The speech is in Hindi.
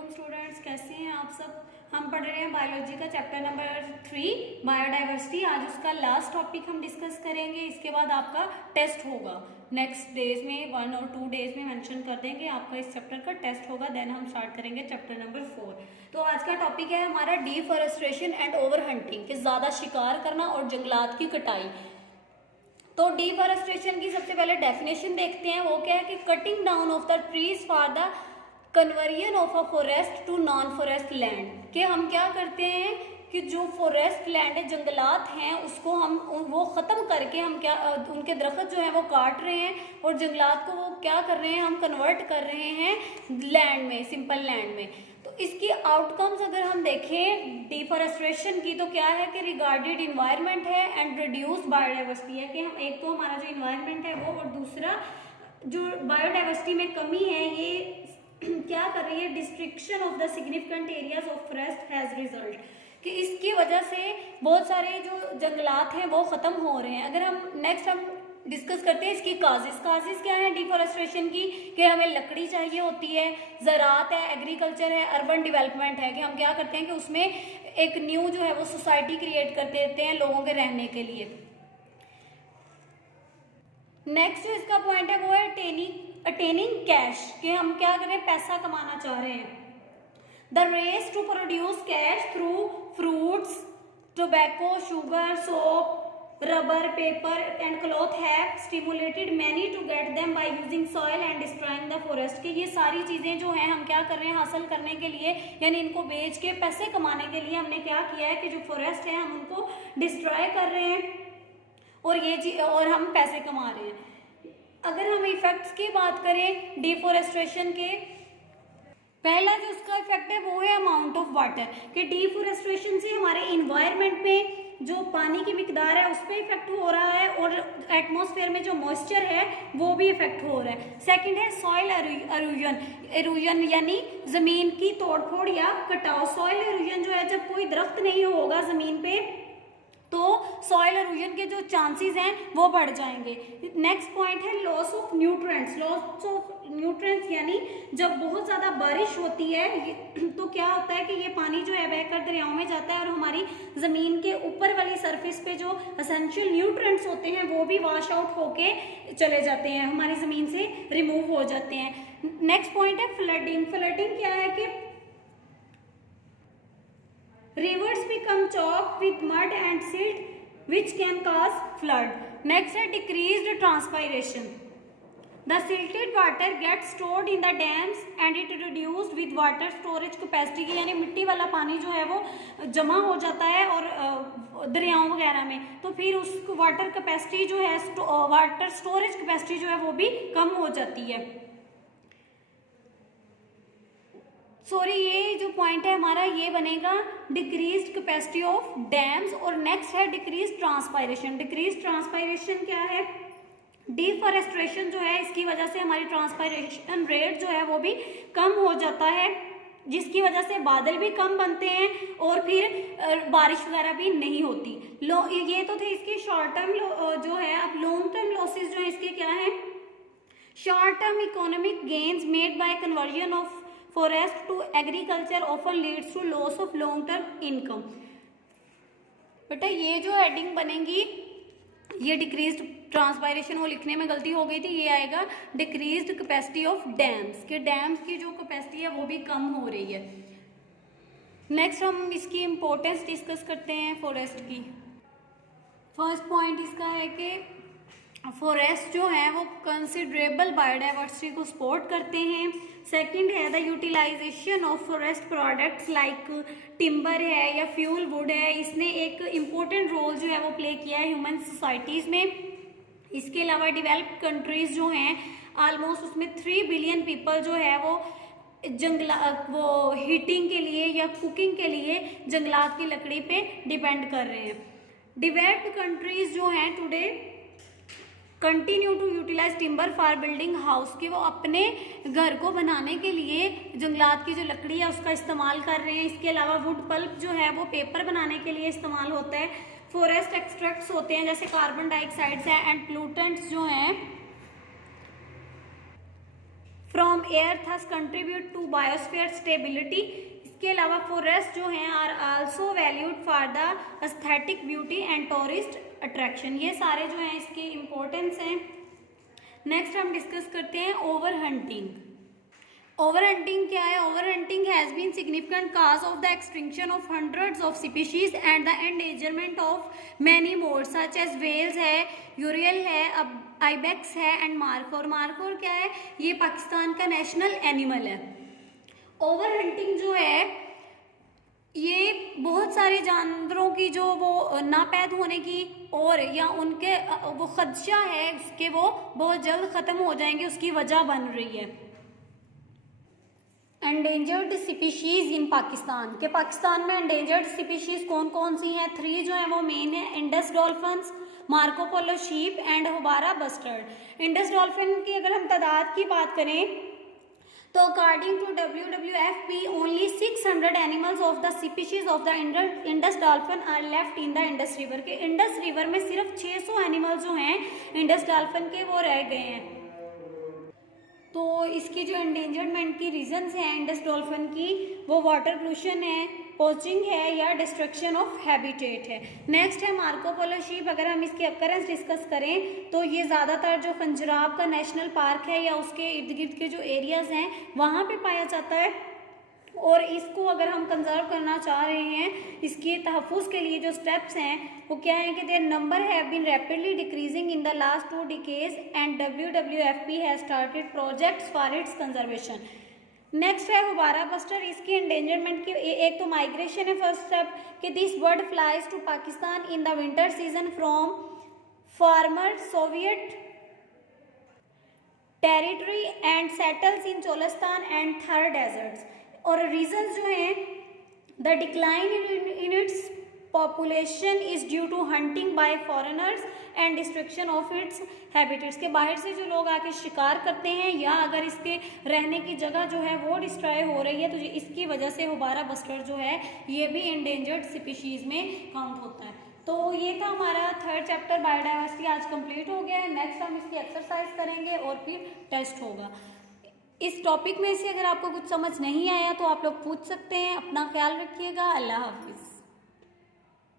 वालेकुम स्टूडेंट्स, कैसे हैं आप सब। हम पढ़ रहे हैं बायोलॉजी का चैप्टर नंबर 3 बायोडाइवर्सिटी। आज उसका लास्ट टॉपिक हम डिस्कस करेंगे। इसके बाद आपका टेस्ट होगा नेक्स्ट डेज में, 1 और 2 डेज में मेंशन कर देंगे आपका इस चैप्टर का टेस्ट होगा। देन हम स्टार्ट करेंगे चैप्टर नंबर 4। तो आज का टॉपिक है हमारा डिफॉरेस्टेशन एंड ओवर हंटिंग, कि ज़्यादा शिकार करना और जंगलात की कटाई। तो डिफॉरेस्टेशन की सबसे पहले डेफिनेशन देखते हैं। वो क्या है कि cutting down of the trees for the conversion of a forest to non forest land, कि हम क्या करते हैं कि जो फॉरेस्ट लैंड है, जंगलात हैं, उसको हम वो ख़त्म करके हम क्या उनके दरख्त जो है वो काट रहे हैं और जंगलात को वो क्या कर रहे हैं, हम कन्वर्ट कर रहे हैं लैंड में, सिंपल लैंड में। तो इसकी आउटकम्स अगर हम देखें डिफॉरेस्टेशन की, तो क्या है कि रिगार्डेड इन्वायरमेंट है एंड रिड्यूस बायोडाइवर्सिटी है, कि हम एक तो हमारा जो इन्वायरमेंट है वो, और दूसरा जो बायोडाइवर्सिटी में कमी है ये क्या कर रही है, destruction of the significant areas of forest has result, कि इसकी वजह से बहुत सारे जो जंगलात हैं वो ख़त्म हो रहे हैं। अगर हम नेक्स्ट हम डिस्कस करते हैं इसकी काजेज क्या है डिफॉरेस्टेशन की, कि हमें लकड़ी चाहिए होती है, ज़राअत है, एग्रीकल्चर है, अर्बन डेवलपमेंट है, कि हम क्या करते हैं कि उसमें एक न्यू जो है वो सोसाइटी क्रिएट कर देते हैं लोगों के रहने के लिए। नेक्स्ट जो इसका पॉइंट है वो है अटेनिंग कैश, कि हम क्या करें, पैसा कमाना चाह रहे हैं। The race to produce cash through fruits, tobacco, sugar, soap, rubber, paper and cloth have stimulated many to get them by using soil and destroying the forest, कि ये सारी चीज़ें जो हैं हम क्या कर रहे हैं हासिल करने के लिए, यानी इनको बेच के पैसे कमाने के लिए हमने क्या किया है कि जो फॉरेस्ट है हम उनको डिस्ट्रॉय कर रहे हैं और हम पैसे कमा रहे हैं। अगर हम इफेक्ट्स की बात करें डिफॉरेस्टेशन के, पहला जो उसका इफेक्ट है वो है अमाउंट ऑफ वाटर, कि डिफॉरेस्टेशन से हमारे इन्वायरमेंट में जो पानी की मिकदार है उस पर इफेक्ट हो रहा है और एटमॉस्फेयर में जो मॉइस्चर है वो भी इफेक्ट हो रहा है। सेकंड है सॉइल एरोजन, यानी ज़मीन की तोड़फोड़ या कटाव। सॉइल एरोजन जो है, जब कोई दरख्त नहीं होगा ज़मीन पे तो सॉइल एरोजन के जो चांसेस हैं वो बढ़ जाएंगे। नेक्स्ट पॉइंट है लॉस ऑफ न्यूट्रिएंट्स, यानी जब बहुत ज़्यादा बारिश होती है तो क्या होता है कि ये पानी जो है बहकर दरियाओं में जाता है और हमारी ज़मीन के ऊपर वाली सरफेस पे जो एसेंशियल न्यूट्रिएंट्स होते हैं वो भी वॉश आउट होके चले जाते हैं, हमारी ज़मीन से रिमूव हो जाते हैं। नेक्स्ट पॉइंट है फ्लडिंग क्या है कि rivers become choked with mud and silt which can cause flood. Next है decreased transpiration. The silted water gets stored in the dams and it reduced with water storage capacity, की यानी मिट्टी वाला पानी जो है वो जमा हो जाता है और दरियाओं वगैरह में, तो फिर उस वाटर कैपेसिटी जो है, वाटर स्टोरेज कैपेसिटी जो है वो भी कम हो जाती है। ये जो पॉइंट है हमारा ये बनेगा डिक्रीज्ड कैपेसिटी ऑफ डैम्स। और नेक्स्ट है डिक्रीज ट्रांसपायरेशन। क्या है, डिफॉरेस्टेशन जो है इसकी वजह से हमारी ट्रांसपायरेशन रेट जो है वो भी कम हो जाता है, जिसकी वजह से बादल भी कम बनते हैं और फिर बारिश वगैरह भी नहीं होती। ये तो थे इसके शॉर्ट टर्म जो है। अब लॉन्ग टर्म लॉसेज जो है इसके क्या है, short term economic gains made by conversion of forest to agriculture often leads to loss of long term income. बेटा ये जो हेडिंग बनेगी, ये डिक्रीज्ड ट्रांसपायरेशन, वो लिखने में गलती हो गई थी, ये आएगा डिक्रीज्ड कैपेसिटी ऑफ डैम्स, के डैम्स की जो कैपेसिटी है वो भी कम हो रही है। नेक्स्ट हम इसकी इम्पोर्टेंस डिस्कस करते हैं फॉरेस्ट की। फर्स्ट पॉइंट इसका है कि फॉरेस्ट जो है वो कंसिडरेबल बायोडाइवर्सिटी को सपोर्ट करते हैं। सेकंड है the utilisation of forest products like timber है या फ्यूल वुड है, इसने एक इम्पोर्टेंट रोल जो है वो प्ले किया है ह्यूमन सोसाइटीज़ में। इसके अलावा डेवलप्ड कंट्रीज जो हैं ऑलमोस्ट उसमें 3 बिलियन पीपल जो है वो वो हीटिंग के लिए या कुकिंग के लिए जंगलात की लकड़ी पे डिपेंड कर रहे हैं। डेवलप्ड कंट्रीज जो हैं today continue to utilise timber for building house, कि वो अपने घर को बनाने के लिए जंगलात की जो लकड़ी है उसका इस्तेमाल कर रहे हैं। इसके अलावा वुड पल्प जो है वो पेपर बनाने के लिए इस्तेमाल होता है। फॉरेस्ट एक्सट्रैक्ट्स होते हैं जैसे कार्बन डाइऑक्साइड्स है एंड प्लूटेंट्स जो हैं from air thus contribute to biosphere stability. इसके अलावा फॉरेस्ट जो हैं are also valued for the aesthetic beauty and tourist attraction. ये सारे जो हैं इसके इम्पोर्टेंस हैं। नेक्स्ट हम डिस्कस करते हैं ओवर हंटिंग। ओवर हंटिंग क्या है? Over hunting has been significant cause of the extinction of hundreds of species and the endangerment of many more such as whales है, यूरियल है, आइबेक्स है एंड मार्कोर। मार्कोर क्या है? ये पाकिस्तान का नेशनल एनिमल है। ओवर हंटिंग जो है ये बहुत सारे जानवरों की जो वो नापैद होने की और या उनके वो खदशा है उसके वो बहुत जल्द ख़त्म हो जाएंगे उसकी वजह बन रही है। एंडेंजर्ड स्पीशीज इन पाकिस्तान के पाकिस्तान में एंडेंजर्ड स्पीशीज कौन कौन सी हैं? 3 जो है वो मेन है, Indus dolphins, Marco Polo sheep and houbara bustard. Indus dolphin की अगर हम तादाद की बात करें तो according to WWF only 600 animals of the species of the Indus dolphin are left in the Indus river. के इंडस रिवर में सिर्फ 600 एनिमल्स जो हैं इंडस डॉल्फिन के वो रह गए हैं। तो इसकी जो एंडेंजरमेंट की रीजंस हैं इंडस डॉल्फिन की वो वाटर पोल्यूशन है, पोचिंग है या डिस्ट्रक्शन ऑफ हैबिटेट है। नेक्स्ट है मार्कोपोलो शीप। अगर हम इसकी अकरेंस डिस्कस करें तो ये ज़्यादातर जो पंजाब का नेशनल पार्क है या उसके इर्द गिर्द के जो एरियाज़ हैं वहाँ पे पाया जाता है और इसको अगर हम कंजर्व करना चाह रहे हैं इसके तहफ़्फ़ुज़ के लिए जो स्टेप्स हैं वो क्या है कि their number have been rapidly decreasing in the last 2 decades and WWF has started projects for its conservation. Next है हुबारा बस्टर। इसकी एंडेंजरमेंट की एक तो माइग्रेशन है फर्स्ट स्टेप कि this bird flies to Pakistan in the winter season from former Soviet territory and settles in Cholistan and Thar deserts. और रीजंस जो हैं the decline in its population is due to hunting bye foreigners and destruction of its habitats. के बाहर से जो लोग आके शिकार करते हैं या अगर इसके रहने की जगह जो है वो डिस्ट्रॉय हो रही है तो इसकी वजह से हुबारा बस्टर जो है ये भी एंडेंजर्ड स्पीशीज में काउंट होता है। तो ये था हमारा 3rd चैप्टर बायोडाइवर्सिटी आज कंप्लीट हो गया है। नेक्स्ट हम इसकी एक्सरसाइज करेंगे और फिर टेस्ट होगा। इस टॉपिक में से अगर आपको कुछ समझ नहीं आया तो आप लोग पूछ सकते हैं। अपना ख्याल रखिएगा। अल्लाह हाफिज़।